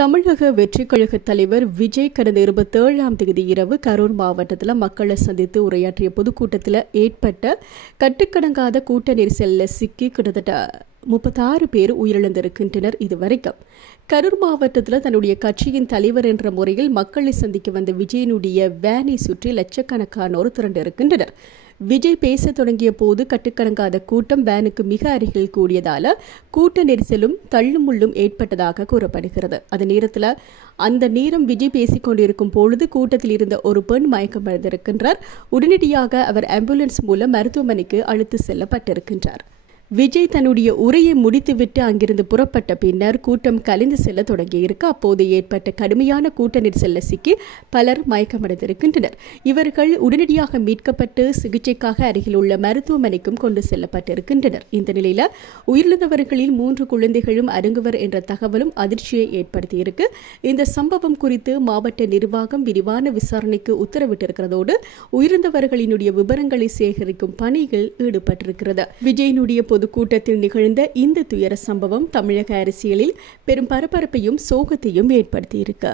தமிழக வெற்றி கழக தலைவர் விஜய் கடந்த இருபத்தி ஏழாம் தேதி இரவு கரூர் மாவட்டத்தில் மக்களை சந்தித்து உரையாற்றிய பொதுக்கூட்டத்தில் ஏற்பட்ட கட்டுக்கடங்காத கூட்ட நெரிசலில் சிக்கி கிட்டத்தட்ட முப்பத்தாறு பேர் உயிரிழந்திருக்கின்றனர் இதுவரைக்கும். கரூர் மாவட்டத்தில் தன்னுடைய கட்சியின் தலைவர் என்ற முறையில் மக்களை சந்திக்க வந்த விஜயனுடைய வேனை சுற்றி லட்சக்கணக்கானோர் திரண்டிருக்கின்றனர். விஜய் பேச தொடங்கிய போது கட்டுக்கணங்காத கூட்டம் வேனுக்கு மிக அருகில் கூடியதால கூட்ட நெரிசலும் தள்ளுமுள்ளும் ஏற்பட்டதாக கூறப்படுகிறது. அந்த நேரத்தில் அந்த நேரம் விஜய் பேசிக் கொண்டிருக்கும் பொழுது கூட்டத்தில் இருந்த ஒரு பெண் மயக்கமடைந்திருக்கின்றார் உடனடியாக அவர் ஆம்புலன்ஸ் மூலம் மருத்துவமனைக்கு அழைத்து செல்லப்பட்டிருக்கின்றார். விஜய் தன்னுடைய உரையை முடித்துவிட்டு அங்கிருந்து புறப்பட்ட பின்னர் கூட்டம் கலைந்து செல்ல தொடங்கியிருக்கு. அப்போது ஏற்பட்ட கடுமையான கூட்ட நெரிசல்ல சிக்கி பலர் மயக்கமடைந்திருக்கின்றனர். இவர்கள் உடனடியாக மீட்கப்பட்டு சிகிச்சைக்காக அருகில் உள்ள மருத்துவமனைக்கும் கொண்டு செல்லப்பட்டிருக்கின்றனர். இந்த நிலையில உயிரிழந்தவர்களில் மூன்று குழந்தைகளும் அடங்குவர் என்ற தகவலும் அதிர்ச்சியை ஏற்படுத்தியிருக்கு. இந்த சம்பவம் குறித்து மாவட்ட நிர்வாகம் விரிவான விசாரணைக்கு உத்தரவிட்டிருக்கிறதோடு உயிரிழந்தவர்களினுடைய விவரங்களை சேகரிக்கும் பணியில் ஈடுபட்டிருக்கிறது. விஜயனுடைய பொதுக்கூட்டத்தில் நிகழ்ந்த இந்த துயர சம்பவம் தமிழக அரசியலில் பெரும் பரபரப்பையும் சோகத்தையும் ஏற்படுத்தியிருக்கு.